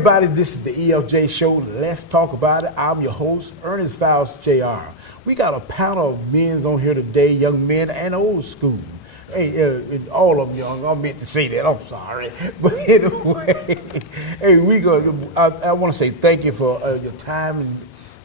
everybody, this is the EFJ Show. Let's talk about it. I'm your host, Ernest Fowles Jr. We got a panel of men on here today, young men and old school. Hey, all of them young. I meant to say that. I'm sorry, but anyway, hey, I want to say thank you for your time and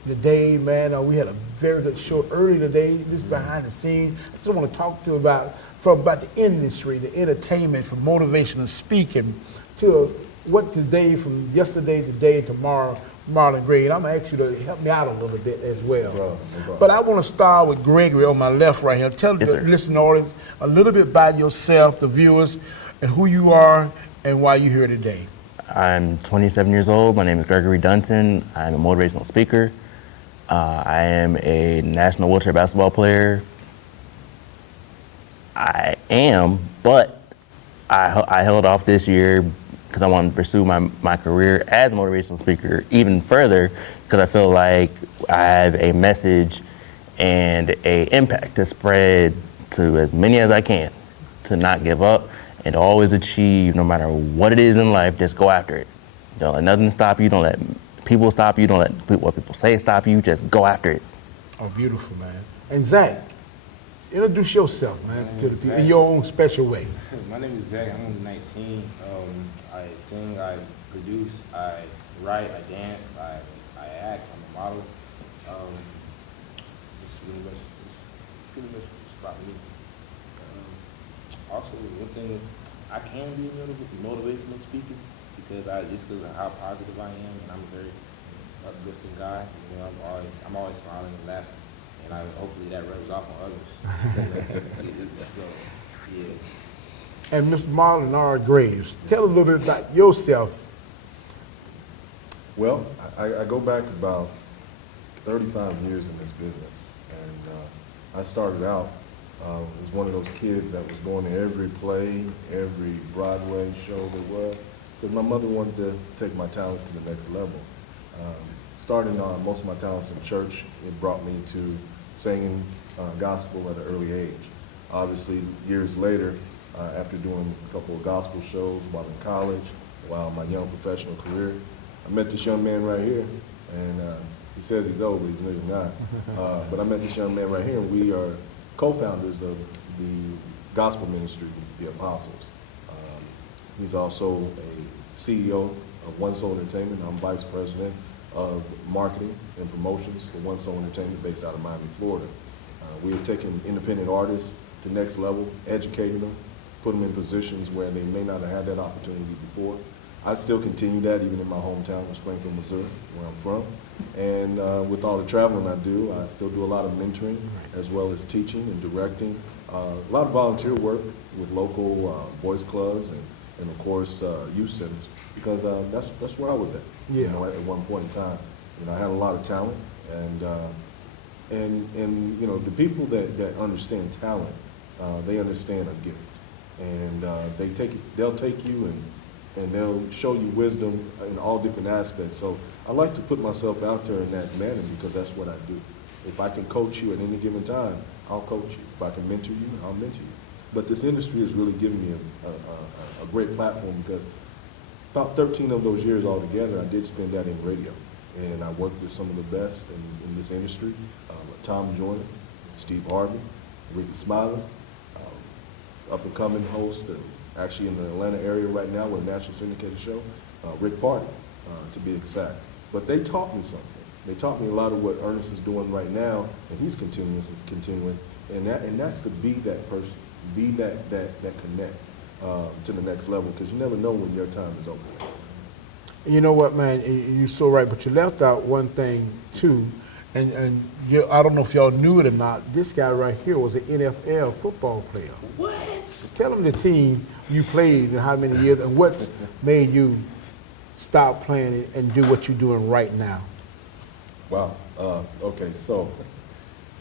the day, man. We had a very good show early today. This is behind the scenes. I just want to talk to you about the industry, the entertainment, from motivational speaking to what today, from yesterday, today, tomorrow, Marlon Gray. And I'm going to ask you to help me out a little bit as well. No problem. But I want to start with Gregory on my left right here. Tell the listening audience a little bit about yourself, the viewers, and who you are and why you're here today. I'm 27 years old. My name is Gregory Dunton. I'm a motivational speaker. I am a national wheelchair basketball player. I am, but I held off this year because I wanted to pursue my career as a motivational speaker even further, because I feel like I have a message and an impact to spread to as many as I can, to not give up and to always achieve, no matter what it is in life. Just go after it. Don't let nothing stop you. Don't let people stop you. Don't let what people say stop you. Just go after it. Oh, beautiful, man. And Zach, introduce yourself, man, to the people in your own special way. My name is Zach. I'm only 19. I sing, I produce, I write, I dance, I act. I'm a model. It's pretty much about me. Also, one thing, I can be a motivational speaker because of how positive I am, and I'm a very uplifting guy. You know, I'm always smiling and laughing. And hopefully that rubs off on others. So, yeah. And Mr. Marlon R. Graves, tell a little bit about yourself. Well, I go back about 35 years in this business. And I started out as one of those kids that was going to every play, every Broadway show there was, because my mother wanted to take my talents to the next level. Starting most of my talents in church, it brought me to singing gospel at an early age. Obviously, years later, after doing a couple of gospel shows while in college, while my young professional career, I met this young man right here, and he says he's old, but he's really not. But I met this young man right here, and we are co-founders of the gospel ministry, the Apostles. He's also a CEO of One Soul Entertainment. I'm vice president of marketing and promotions for One Soul Entertainment based out of Miami, Florida. We have taken independent artists to the next level, educating them, put them in positions where they may not have had that opportunity before. I still continue that even in my hometown of Springfield, Missouri, where I'm from. And with all the traveling I do, I still do a lot of mentoring as well as teaching and directing. A lot of volunteer work with local boys clubs and of course youth centers, because that's where I was at. Yeah. You know, at one point in time, you know, I had a lot of talent, and you know, the people that understand talent, they understand a gift, and they'll take you and they'll show you wisdom in all different aspects. So I like to put myself out there in that manner because that's what I do. If I can coach you at any given time, I'll coach you. If I can mentor you, I'll mentor you. But this industry has really given me a great platform, because about 13 of those years altogether, I did spend that in radio. And I worked with some of the best in this industry, Tom Joyner, Steve Harvey, Ricky Smiley, up-and-coming host, and actually in the Atlanta area right now with a national syndicated show, Rick Party, to be exact. But they taught me something. They taught me a lot of what Ernest is doing right now, and he's continuing, and that's to be that person, be that connect to the next level, because you never know when your time is over. You know what, man, you're so right, but you left out one thing too, and I don't know if y'all knew it or not, this guy right here was an NFL football player. What? Tell him the team you played and how many years, and what made you stop playing and do what you're doing right now. Wow. Okay, so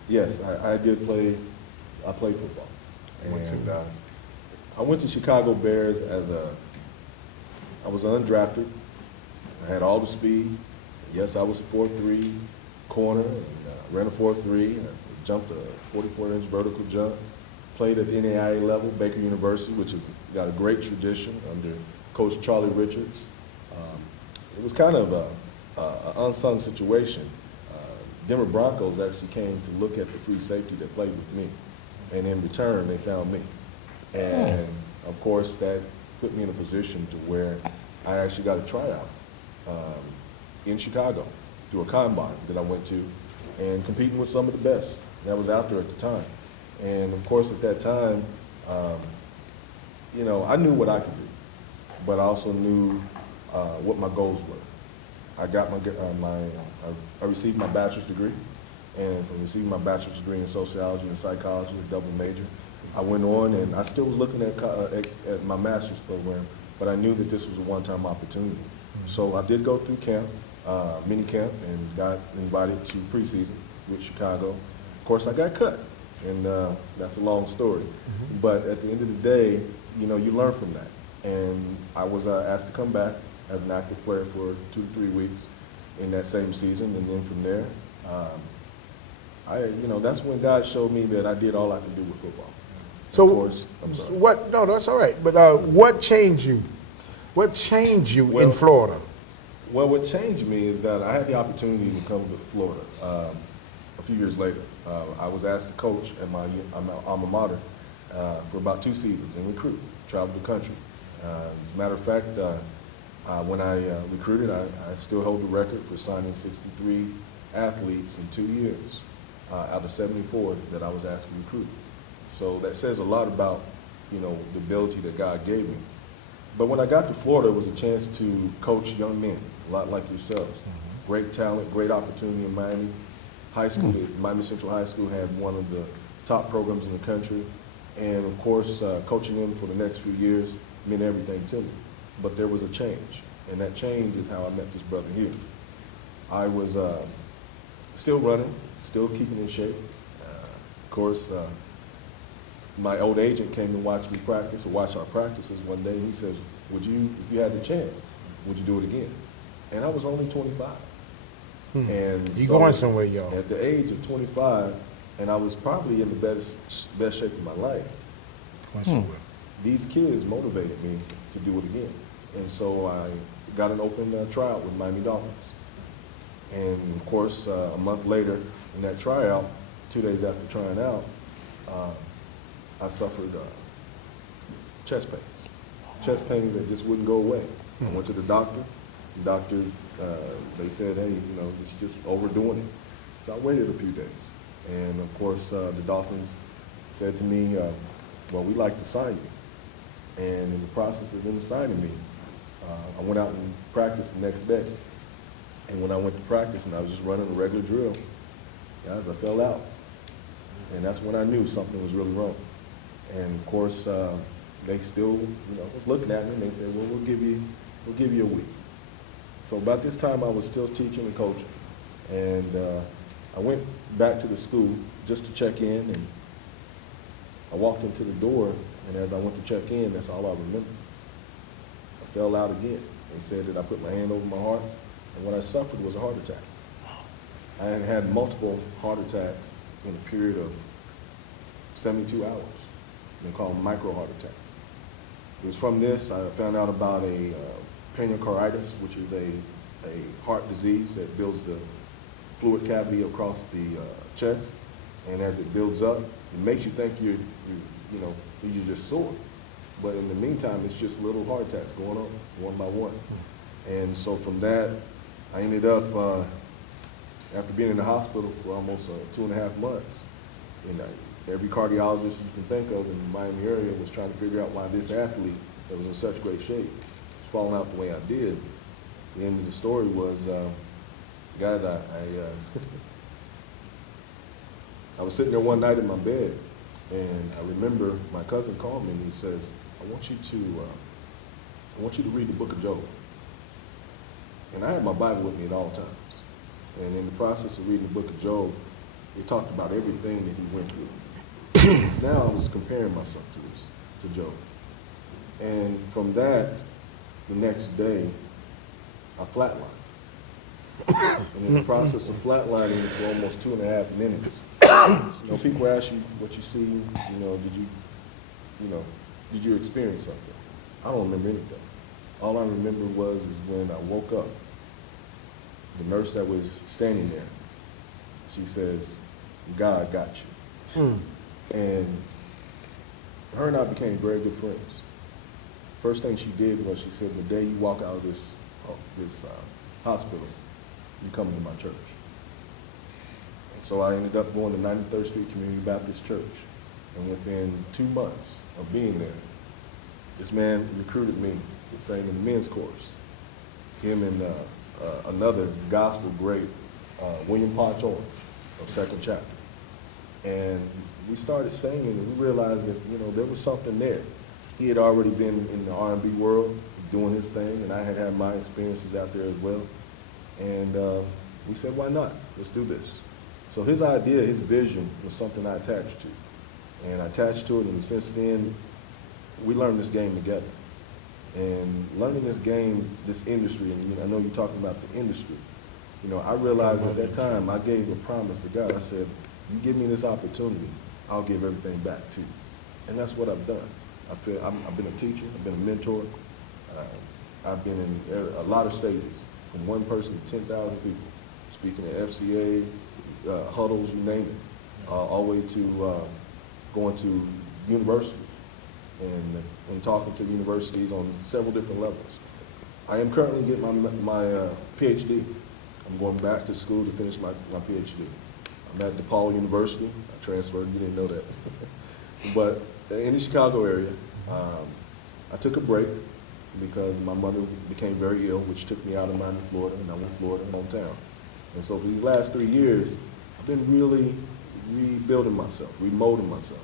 yes, I did play. I played football, and I went to Chicago Bears I was undrafted. I had all the speed. Yes, I was a 4.3 corner, and ran a 4.3. I jumped a 44-inch vertical jump. Played at the NAIA level, Baker University, which has got a great tradition under Coach Charlie Richards. it was kind of an unsung situation. Denver Broncos actually came to look at the free safety that played with me, and in return, they found me. And of course, that put me in a position to where I actually got a tryout in Chicago through a combine that I went to, and competing with some of the best that was out there at the time. And of course, at that time, you know, I knew what I could do, but I also knew what my goals were. I got I received my bachelor's degree, and from receiving my bachelor's degree in sociology and psychology, a double major, I went on, and I still was looking at my master's program, but I knew that this was a one-time opportunity. So I did go through camp, mini camp, and got invited to preseason with Chicago. Of course, I got cut, and that's a long story. But at the end of the day, you know, you learn from that. And I was asked to come back as an active player for 2 to 3 weeks in that same season, and then from there, you know, that's when God showed me that I did all I could do with football. So, of course, I'm sorry. What? No, that's all right. But what changed you? What changed you in Florida? Well, what changed me is that I had the opportunity to come to Florida a few years later. I was asked to coach at my alma mater for about 2 seasons and recruit, travel the country. As a matter of fact, when I recruited, I still hold the record for signing 63 athletes in 2 years out of 74 that I was asked to recruit. So that says a lot about, you know, the ability that God gave me. But when I got to Florida, it was a chance to coach young men, a lot like yourselves. Great talent, great opportunity in Miami. High school, Miami Central High School had one of the top programs in the country. And of course, coaching them for the next few years meant everything to me. But there was a change, and that change is how I met this brother here. I was still running, still keeping in shape. Of course, my old agent came to watch me practice, or watch our practices one day, and he says, if you had the chance, would you do it again? And I was only 25. And You so going somewhere, y'all. at the age of 25, and I was probably in the best shape of my life, Going somewhere. these kids motivated me to do it again. And so I got an open tryout with Miami Dolphins. And of course, a month later in that tryout, 2 days after trying out, I suffered chest pains. Chest pains that just wouldn't go away. I went to the doctor. The doctor, they said, hey, you know, it's just overdoing it. So I waited a few days. And of course, the Dolphins said to me, well, we'd like to sign you. And in the process of them signing me, I went out and practiced the next day. And when I went to practice and I was just running a regular drill, guys, I fell out. And that's when I knew something was really wrong. And of course, they still, you know, was looking at me and they said, well, we'll give you a week. So about this time I was still teaching and coaching. And I went back to the school just to check in, and I walked into the door, and as I went to check in, that's all I remember. I fell out again. They said that I put my hand over my heart, and what I suffered was a heart attack. I had had multiple heart attacks in a period of 72 hours. They call them micro heart attacks. It was from this I found out about a pericarditis, which is a heart disease that builds the fluid cavity across the chest, and as it builds up, it makes you think you're just sore. But in the meantime, it's just little heart attacks going on, one by one. And so from that, I ended up, after being in the hospital for almost 2.5 months, and every cardiologist you can think of in the Miami area was trying to figure out why this athlete that was in such great shape was falling out the way I did. The end of the story was, guys, I was sitting there one night in my bed, and I remember my cousin called me and he says, I want you to read the book of Job. And I had my Bible with me at all times. And in the process of reading the book of Job, it talked about everything that he went through. Now I was comparing myself to Job. And from that, the next day, I flatlined. And in the process of flatlining for almost 2.5 minutes, you know, people ask you what you see, did you experience something? I don't remember anything. All I remember was when I woke up the nurse that was standing there, she says, God got you. And her and I became very good friends. First thing she did was she said, the day you walk out of this hospital, you come into my church. And so I ended up going to 93rd Street Community Baptist Church. And within 2 months of being there, this man recruited me to sing in the men's chorus. Him and another gospel great, William Ponch Orange of Second Chapter. And we started singing, and we realized that, you know, there was something there. He had already been in the R&B world doing his thing, and I had had my experiences out there as well. And we said, why not? Let's do this. So his idea, his vision was something I attached to. And I attached to it, and since then, we learned this game together. And learning this game, this industry, and you know, I know you're talking about the industry, you know, I realized at that time, I gave a promise to God. I said, you give me this opportunity, I'll give everything back to you. And that's what I've done. I've been a teacher, I've been a mentor, I've been in a lot of stages, from one person to 10,000 people, speaking at FCA, huddles, you name it, all the way to going to universities and talking to universities on several different levels. I am currently getting my PhD. I'm going back to school to finish my PhD. I'm at DePaul University. I transferred, you didn't know that. But in the Chicago area, I took a break because my mother became very ill, which took me out of Miami, Florida, and I went to Florida, hometown. And so for these last 3 years, I've been really rebuilding myself, remolding myself.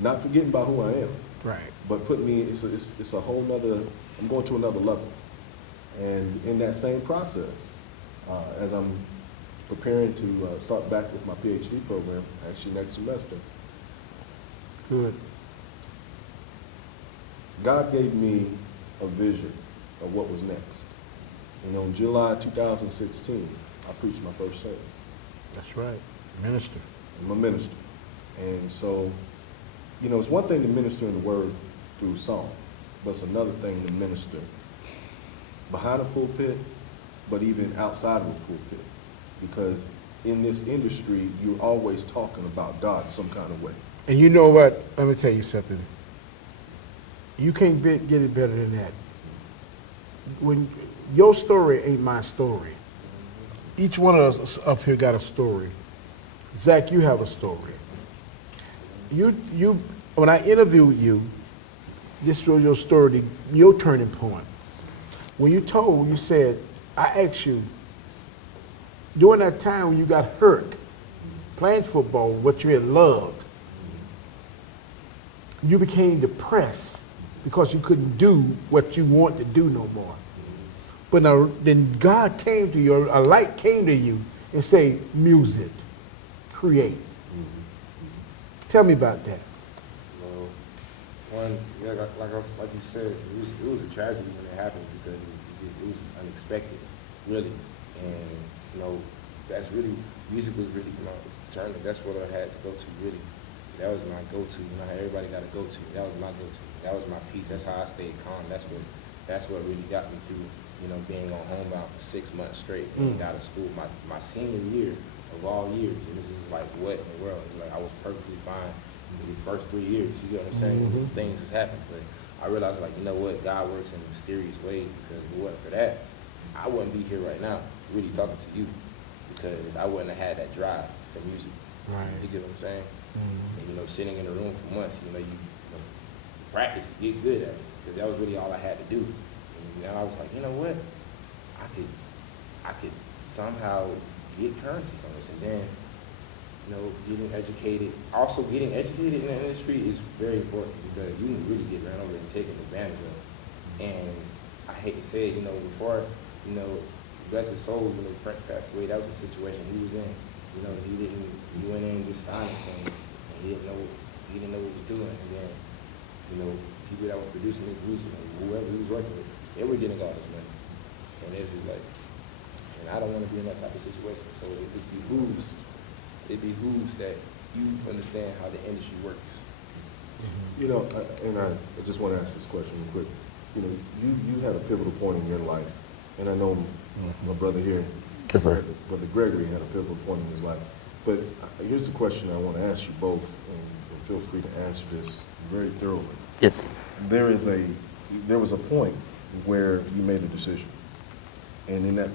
Not forgetting about who I am. Right. But putting me, it's a whole nother, I'm going to another level. And in that same process, as I'm preparing to start back with my PhD program, actually next semester. Good. God gave me a vision of what was next. And on July 2016, I preached my first sermon. That's right. Minister. I'm a minister. And so, you know, it's one thing to minister in the word through song, but it's another thing to minister behind the pulpit, but even outside of the pulpit. Because in this industry, you're always talking about God some kind of way. And you know what? Let me tell you something. You can't get it better than that. When your story ain't my story. Each one of us up here got a story. Zach, you have a story. You when I interviewed you, this was your story, your turning point. When you said, I asked you, during that time when you got hurt, playing football, what you had loved, you became depressed because you couldn't do what you want to do no more. But now, then God came to you, a light came to you and said, music, create. Tell me about that. One, yeah, like you said, it was a tragedy when it happened because it was unexpected, really. And, you know, that's really, music was really my tournament. That's what I had to go to, really. That was my go-to. You know how everybody got a go-to. That was my go-to. That was my peace. That's how I stayed calm. That's what really got me through, you know, being on homebound for 6 months straight and out of school. My senior year of all years, and this is like, what in the world? It's like I was perfectly fine in these first 3 years. You get what I'm saying? These things has happened. But I realized, like, you know what? God works in mysterious ways, because if it wasn't for that, I wouldn't be here right now really talking to you, because I wouldn't have had that drive for music. Right. You get what I'm saying? And, you know, sitting in a room for months, you know, you practice, get good at it, because that was really all I had to do. And now I was like, you know what? I could somehow get currency from this. And then, you know, getting educated in the industry is very important, because you can really get ran over and taken advantage of. And I hate to say it, you know, before, you know, bless his soul, you know, Frank passed away, that was the situation he was in. You know, he went in and just signed thing, and he didn't know what he was doing. And then, you know, people that were producing his music, you know, whoever he was working with, they were getting all this money. And it was just like, and I don't want to be in that type of situation. So it behooves that you understand how the industry works. You know, and I just want to ask this question real quick. You know, you had a pivotal point in your life, and I know my brother here, Yes, sir. Brother Gregory had a pivotal point in his life. But here's the question I want to ask you both, and feel free to answer this very thoroughly. Yes. There was a point where you made a decision, and in that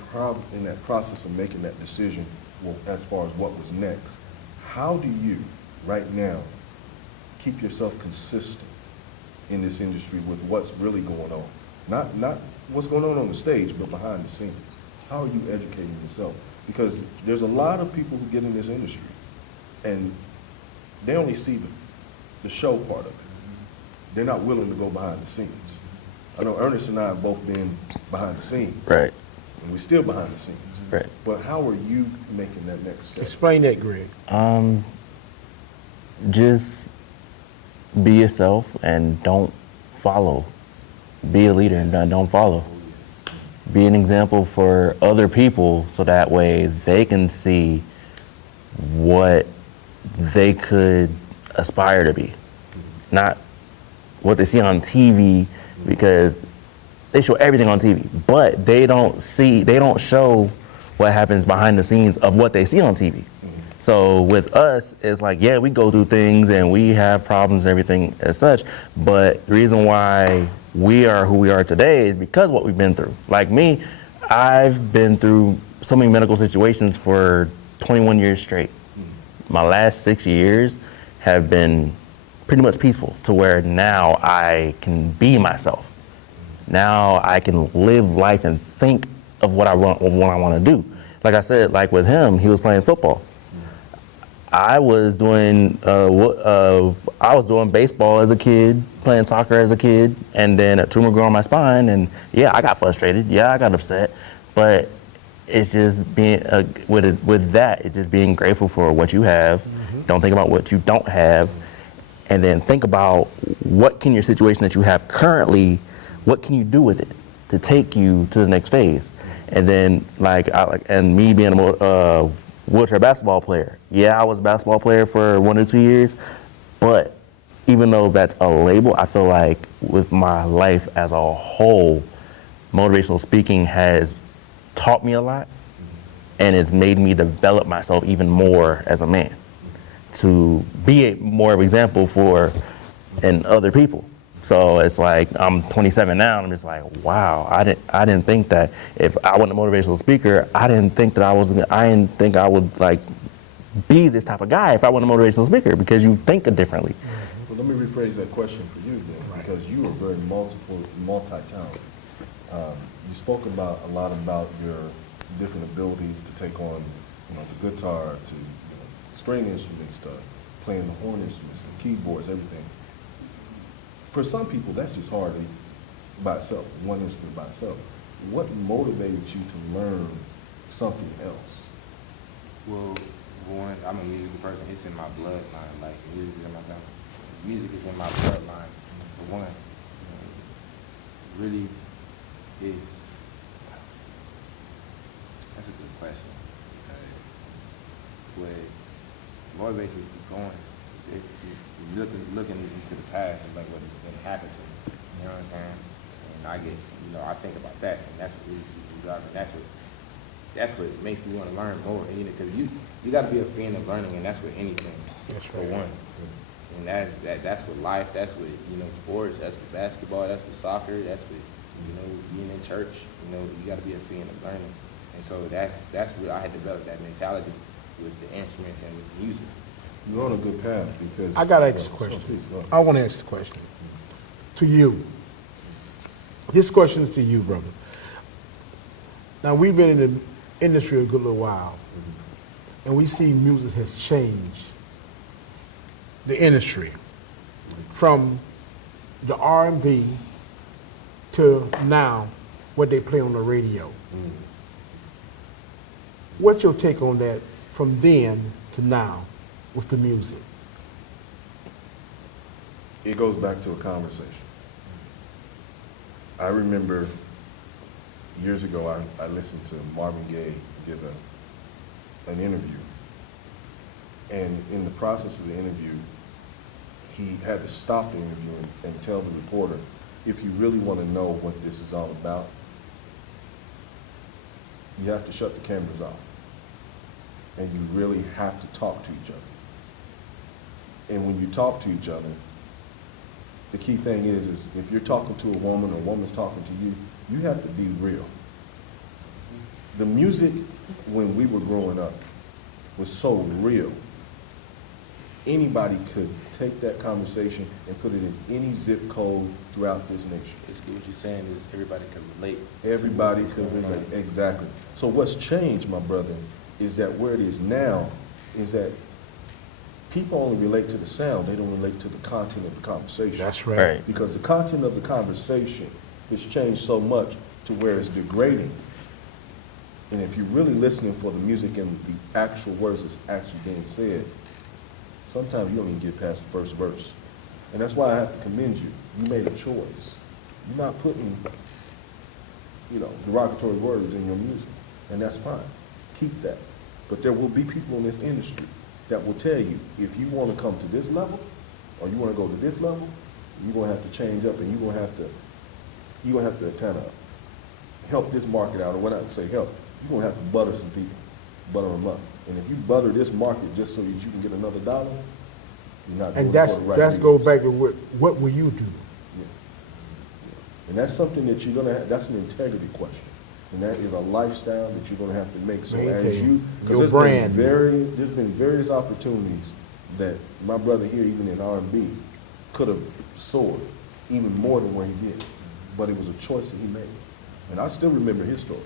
process of making that decision, well, as far as what was next, how do you right now keep yourself consistent in this industry with what's really going on? Not what's going on the stage, but behind the scenes. How are you educating yourself? Because there's a lot of people who get in this industry, and they only see the show part of it. They're not willing to go behind the scenes. I know Ernest and I have both been behind the scenes. Right. And we're still behind the scenes. Right. But how are you making that next step? Explain that, Greg. Just be yourself and don't follow. Be a leader and don't follow. Be an example for other people so that way they can see what they could aspire to be. Not what they see on TV, because they show everything on TV, but they don't show what happens behind the scenes of what they see on TV. So with us, it's like, yeah, we go through things and we have problems and everything as such, but the reason why we are who we are today is because of what we've been through. Like me, I've been through so many medical situations for 21 years straight. My last 6 years have been pretty much peaceful to where now I can be myself. Now I can live life and think of what I want to do. Like I said, like with him, he was playing football. I was doing baseball as a kid, playing soccer as a kid, and then a tumor grew on my spine, and yeah, I got frustrated. Yeah, I got upset, but it's just being with that. It's just being grateful for what you have. Don't think about what you don't have, and then think about what can your situation that you have currently, what can you do with it to take you to the next phase, and then and me being a wheelchair basketball player. Yeah, I was a basketball player for 1 or 2 years, but even though that's a label, I feel like with my life as a whole, motivational speaking has taught me a lot, and it's made me develop myself even more as a man to be more of an example for and other people. So it's like I'm 27 now, and I'm just like, wow, I didn't think that if I wasn't a motivational speaker, I didn't think I would like be this type of guy if I wasn't a motivational speaker, because you think differently. Well, let me rephrase that question for you then, because you are very multi-talented. You spoke a lot about your different abilities to take on, the guitar, to string instruments, to playing the horn instruments, to keyboards, everything. For some people, that's just hard by itself, one instrument by itself. What motivated you to learn something else? Well, one, I'm a musical person. It's in my bloodline. Like, music is in my family. Music is in my bloodline. For one, really is. That's a good question. What motivates me to keep going is looking into the past and like what happened to me. You know what I'm saying? And I get, I think about that, and that's what really keeps me driving. That's what makes me want to learn more. Because you got to be a fan of learning, and that's with anything. That's for one. And that's with life. That's with sports. That's with basketball. That's with soccer. That's with being in church. You got to be a fan of learning. And so that's where I had developed that mentality with the instruments and with the music. You're on a good path because I got to ask a question. I want to ask the question to you. This question is to you, brother. Now, we've been in the industry a good little while, and we see music has changed the industry from the R&B to now what they play on the radio. What's your take on that from then to now with the music? It goes back to a conversation. I remember years ago, I listened to Marvin Gaye give an interview. And in the process of the interview, he had to stop the interview and tell the reporter, if you really want to know what this is all about, you have to shut the cameras off. And you really have to talk to each other. And when you talk to each other, the key thing is if you're talking to a woman or a woman's talking to you, you have to be real. The music when we were growing up was so real. Anybody could take that conversation and put it in any zip code throughout this nation. Basically what you're saying is everybody can relate. Everybody could relate, exactly. So what's changed, my brother, is that where it is now is that people only relate to the sound, they don't relate to the content of the conversation. That's right. Right. Because the content of the conversation has changed so much to where it's degrading. And if you're really listening for the music and the actual words that's actually being said, sometimes you don't even get past the first verse. And that's why I have to commend you. You made a choice. You're not putting, derogatory words in your music. And that's fine. Keep that. But there will be people in this industry that will tell you, if you want to come to this level, or you want to go to this level, you're going to have to change up, and you're going to have to kind of help this market out, or when I say help, you're going to have to butter some people, butter them up. And if you butter this market just so that you can get another dollar, you're not doing And it for the right that's reasons. go back to what will you do? Yeah. And that's something that you're going to have, that's an integrity question. And that is a lifestyle that you're going to have to make. So as you, because there's been various opportunities that my brother here, even in R&B, could have soared even more than where he did. But it was a choice that he made. And I still remember his story.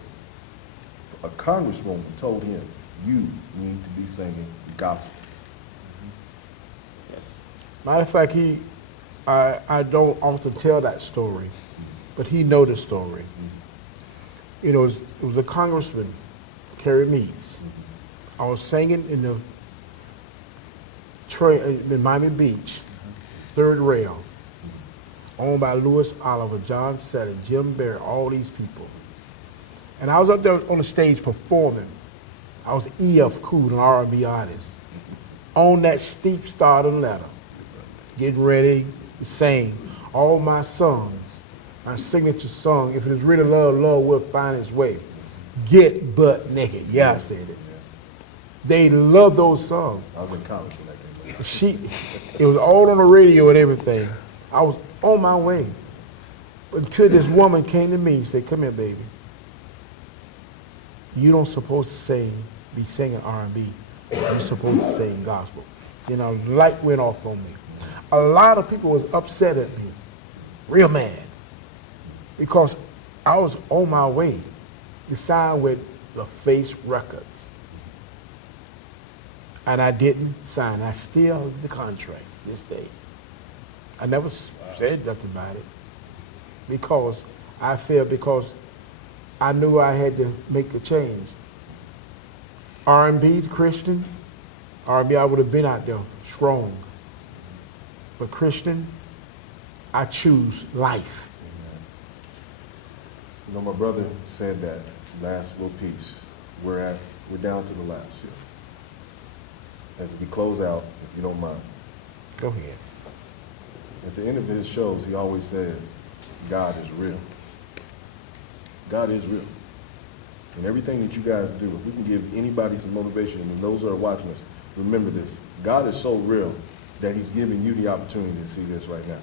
A congresswoman told him, you need to be singing gospel. Yes. Matter of fact, I don't often tell that story, but he know the story. It was a congressman, Kerry Meads. I was singing in the train in Miami Beach, third rail, owned by Louis Oliver, John Seddy, Jim Barry, all these people. And I was up there on the stage performing. I was E.F. Cool, an R&B artist, on that steep starting ladder, getting ready to sing all my songs, my signature song, if it is really love, love will find its way. Get butt naked. Yeah, I said it. They love those songs. I was in college when that came out. It was all on the radio and everything. I was on my way. Until this woman came to me and said, come here, baby. You don't supposed to be singing R&B. You're supposed to sing gospel. Light went off on me. A lot of people was upset at me, real mad, because I was on my way to sign with the Face Records. And I didn't sign. I still have the contract this day. I never said nothing about it because I knew I had to make a change. R&B, Christian, R&B, I would have been out there strong. But Christian, I choose life. My brother said that last little piece. We're down to the last here. As we close out, if you don't mind. Go ahead. At the end of his shows, he always says, God is real. God is real. And everything that you guys do, if we can give anybody some motivation, and those that are watching us, remember this. God is so real that he's giving you the opportunity to see this right now.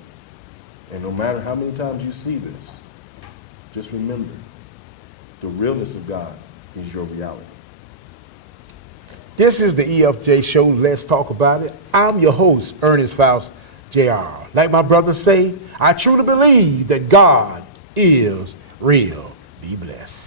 And no matter how many times you see this, just remember, the realness of God is your reality. This is the EFJ Show. Let's talk about it. I'm your host, Ernest Faust Jr. Like my brothers say, I truly believe that God is real. Be blessed.